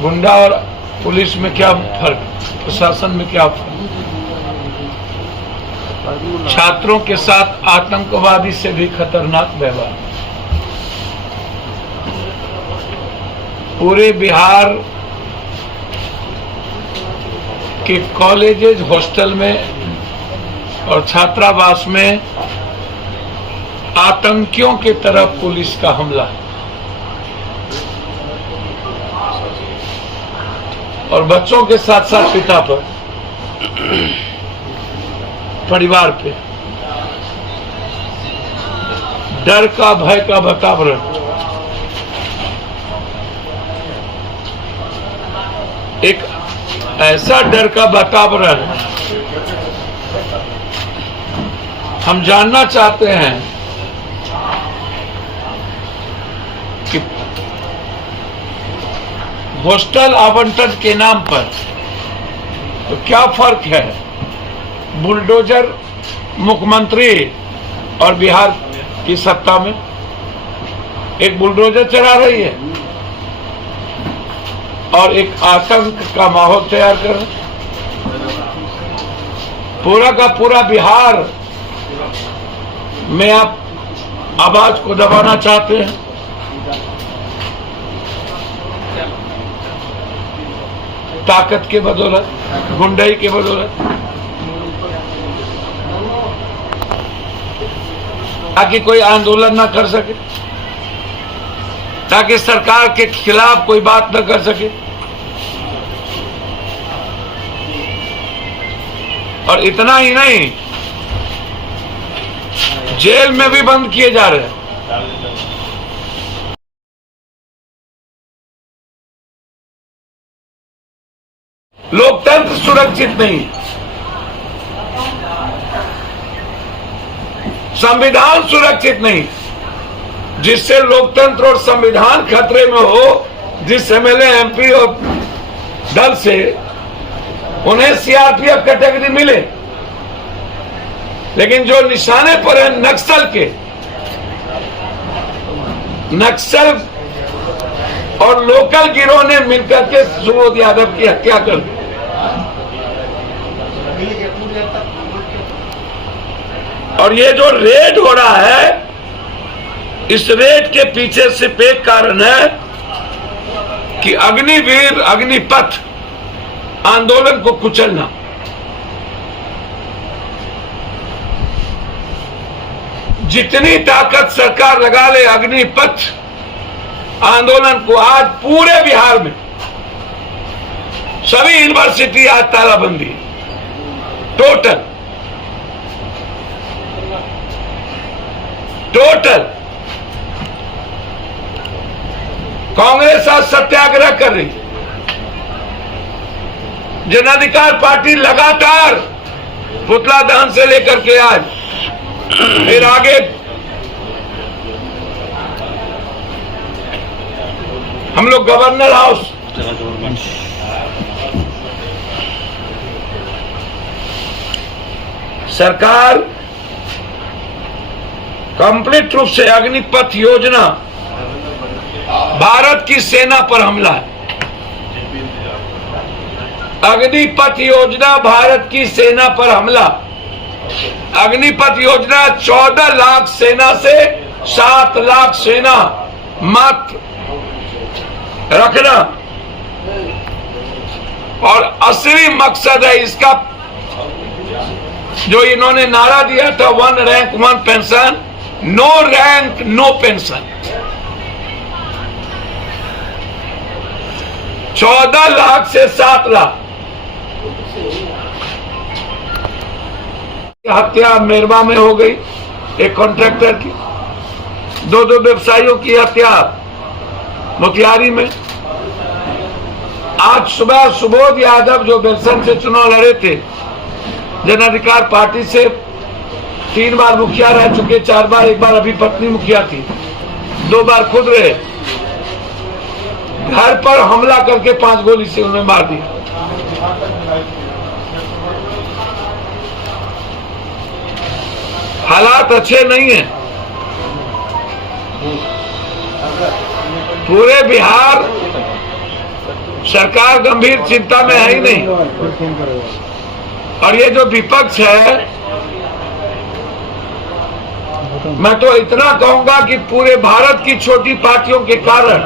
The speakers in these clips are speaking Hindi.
गुंडा और पुलिस में क्या फर्क, प्रशासन में क्या फर्क? छात्रों के साथ आतंकवादी से भी खतरनाक व्यवहार। पूरे बिहार के कॉलेजेस, हॉस्टल में और छात्रावास में आतंकियों की तरफ पुलिस का हमला और बच्चों के साथ साथ पिता पर, परिवार पे डर का, भय का वातावरण। एक ऐसा डर का वातावरण हम जानना चाहते हैं कि हॉस्टल आवंटन के नाम पर तो क्या फर्क है बुलडोजर मुख्यमंत्री और बिहार की सत्ता में? एक बुलडोजर चला रही है और एक आतंक का माहौल तैयार कर रहे। पूरा का पूरा बिहार में आप आवाज को दबाना चाहते हैं। ताकत के बदौलत, गुंडाई के बदौलत, ताकि कोई आंदोलन ना कर सके, ताकि सरकार के खिलाफ कोई बात न कर सके। और इतना ही नहीं, जेल में भी बंद किए जा रहे हैं। लोकतंत्र सुरक्षित नहीं, संविधान सुरक्षित नहीं। जिससे लोकतंत्र और संविधान खतरे में हो, जिस एमएलए, एमपी और दल से उन्हें सीआरपीएफ कैटेगरी मिले, लेकिन जो निशाने पर है नक्सल के, नक्सल और लोकल गिरोह ने मिलकर के सुबोध यादव की हत्या कर दी। और ये जो रेड हो रहा है, इस रेड के पीछे सिर्फ एक कारण है कि अग्निवीर, अग्निपथ आंदोलन को कुचलना। जितनी ताकत सरकार लगा ले अग्निपथ आंदोलन को, आज पूरे बिहार में सभी यूनिवर्सिटी आज तालाबंदी, टोटल कांग्रेस आज सत्याग्रह कर रही है। जन अधिकार पार्टी लगातार पुतला दहन से लेकर के आज फिर आगे हम लोग गवर्नर हाउस, सरकार कंप्लीट रूप से अग्निपथ योजना, भारत की सेना पर हमला है। अग्निपथ योजना, भारत की सेना पर हमला। अग्निपथ योजना 14 लाख सेना से 7 लाख सेना मात्र रखना, और असली मकसद है इसका, जो इन्होंने नारा दिया था, 1 rank 1 pension, no rank no pension. 14 lakh से 7 लाख हत्या मेरवा में हो गई, एक कॉन्ट्रैक्टर की, 2 व्यवसायियों की हत्या मोतिहारी में। आज सुबह सुबोध यादव जो बेलसन से चुनाव लड़े थे, जन अधिकार पार्टी से 3 बार मुखिया रह चुके, 4 बार, एक बार अभी पत्नी मुखिया थी, 2 बार खुद रहे, घर पर हमला करके 5 गोली से उन्हें मार दिया। हालात अच्छे नहीं हैं। पूरे बिहार सरकार गंभीर चिंता में है ही नहीं। और ये जो विपक्ष है, मैं तो इतना कहूंगा कि पूरे भारत की छोटी पार्टियों के कारण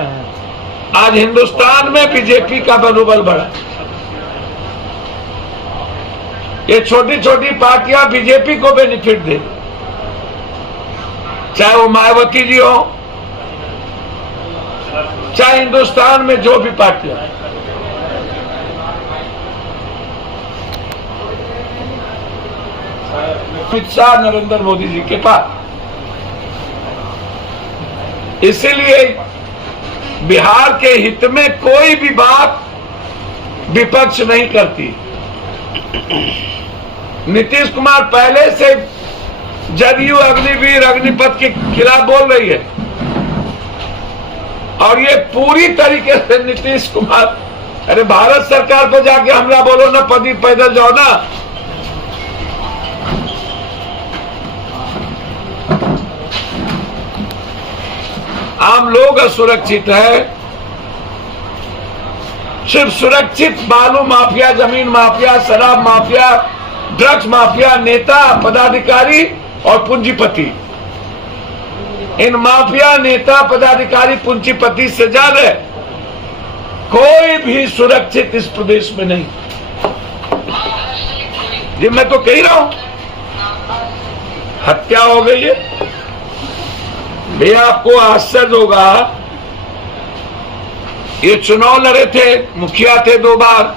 आज हिंदुस्तान में बीजेपी का मनोबल बढ़ा। ये छोटी छोटी पार्टियां बीजेपी को बेनिफिट दे, चाहे वो मायावती जी हो, चाहे हिंदुस्तान में जो भी पार्टियां। अमित शाह नरेंद्र मोदी जी के पास, इसीलिए बिहार के हित में कोई भी बात विपक्ष नहीं करती। नीतीश कुमार पहले से जदयू अग्निवीर अग्निपथ के खिलाफ बोल रही है, और ये पूरी तरीके से नीतीश कुमार, अरे भारत सरकार को जाके हमरा बोलो ना, पैदल जाओ ना। आम लोग असुरक्षित है, सिर्फ सुरक्षित बालू माफिया, जमीन माफिया, शराब माफिया, ड्रग्स माफिया, नेता, पदाधिकारी और पूंजीपति। इन माफिया, नेता, पदाधिकारी, पूंजीपति से ज्यादा कोई भी सुरक्षित इस प्रदेश में नहीं। ये मैं तो कह रहा हूं, हत्या हो गई है। भैया आपको आश्चर्य होगा, ये चुनाव लड़े थे, मुखिया थे 2 बार,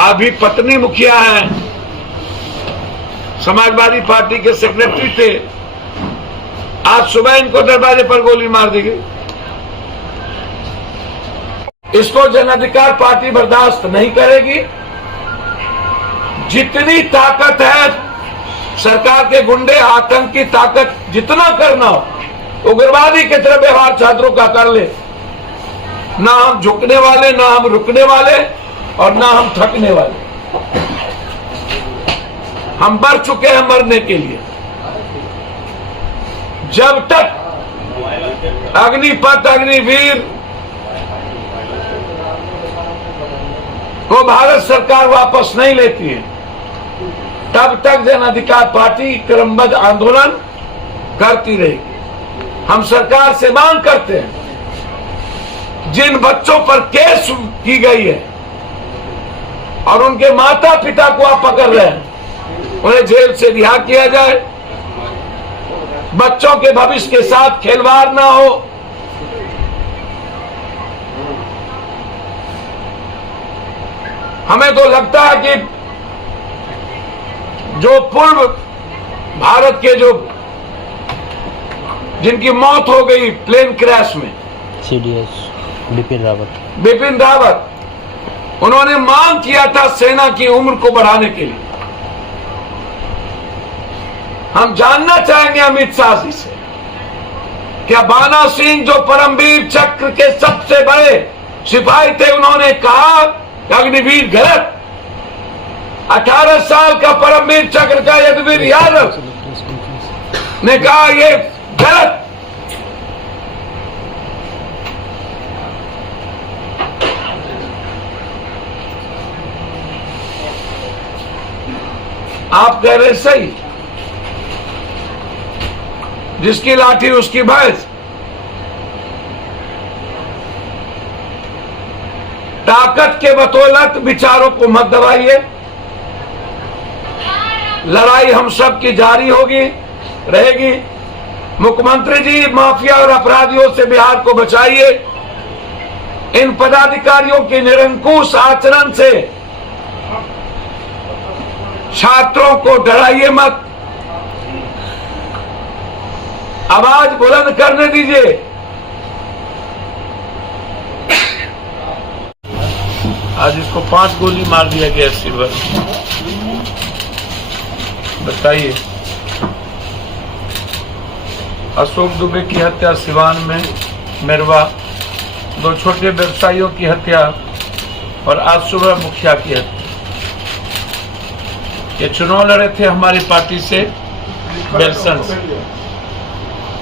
अभी पत्नी मुखिया हैं, समाजवादी पार्टी के सेक्रेटरी थे। आज सुबह इनको दरवाजे पर गोली मार दी गई। इसको जन अधिकार पार्टी बर्दाश्त नहीं करेगी। जितनी ताकत है सरकार के गुंडे, आतंकी ताकत जितना करना हो, उग्रवादी की तरह व्यवहार छात्रों का कर ले। ना हम झुकने वाले, ना हम रुकने वाले, और ना हम थकने वाले। हम बढ़ चुके हैं मरने के लिए। जब तक अग्निपथ अग्निवीर को भारत सरकार वापस नहीं लेती है, तब तक जन अधिकार पार्टी क्रमबद्ध आंदोलन करती रहेगी। हम सरकार से मांग करते हैं, जिन बच्चों पर केस की गई है और उनके माता पिता को आप पकड़ रहे हैं, उन्हें जेल से रिहा किया जाए। बच्चों के भविष्य के साथ खिलवाड़ ना हो। हमें तो लगता है कि जो पूर्व भारत के जो जिनकी मौत हो गई प्लेन क्रैश में, सीडीएस बिपिन रावत, उन्होंने मांग किया था सेना की उम्र को बढ़ाने के लिए। हम जानना चाहेंगे अमित शाह जी से, क्या बाना सिंह जो परमवीर चक्र के सबसे बड़े सिपाही थे, उन्होंने कहा कि अग्निवीर गलत? 18 साल का परमवीर चक्र का यदुवीर यादव ने कहा ये गलत। आप कह रहे सही, जिसकी लाठी उसकी भैंस। ताकत के बदौलत विचारों को मत दबाइए। लड़ाई हम सब की जारी होगी, रहेगी। मुख्यमंत्री जी, माफिया और अपराधियों से बिहार को बचाइए। इन पदाधिकारियों के निरंकुश आचरण से छात्रों को डराइए मत। आवाज बुलंद करने दीजिए। आज इसको 5 गोली मार दिया गया सिल्वर। बताइए, अशोक दुबे की हत्या सिवान में, मेरवा, 2 छोटे व्यवसायियों की हत्या, और आज सुबह मुखिया की हत्या। ये चुनाव लड़े थे हमारी पार्टी से, बेलसन से,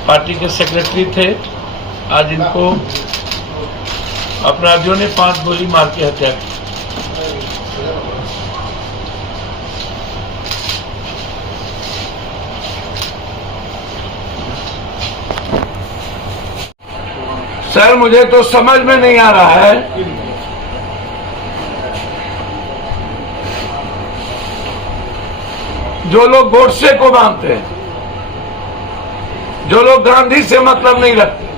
पार्टी के सेक्रेटरी थे। आज इनको अपराधियों ने 5 गोली मार के हत्या की। सर मुझे तो समझ में नहीं आ रहा है जो लोग गोडसे को मानते हैं, जो लोग गांधी से मतलब नहीं रखते,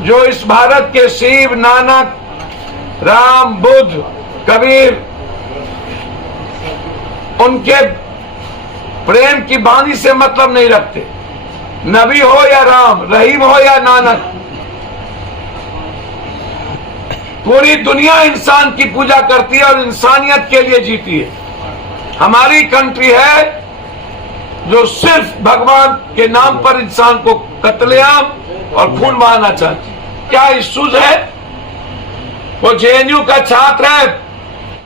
जो इस भारत के शिव, नानक, राम, बुद्ध, कबीर, उनके प्रेम की बानी से मतलब नहीं रखते, नबी हो या राम, रहीम हो या नानक, पूरी दुनिया इंसान की पूजा करती है और इंसानियत के लिए जीती है। हमारी कंट्री है जो सिर्फ भगवान के नाम पर इंसान को कत्लेआम और खून बहाना चाहती है। क्या इश्यूज है? वो जेएनयू का छात्र है,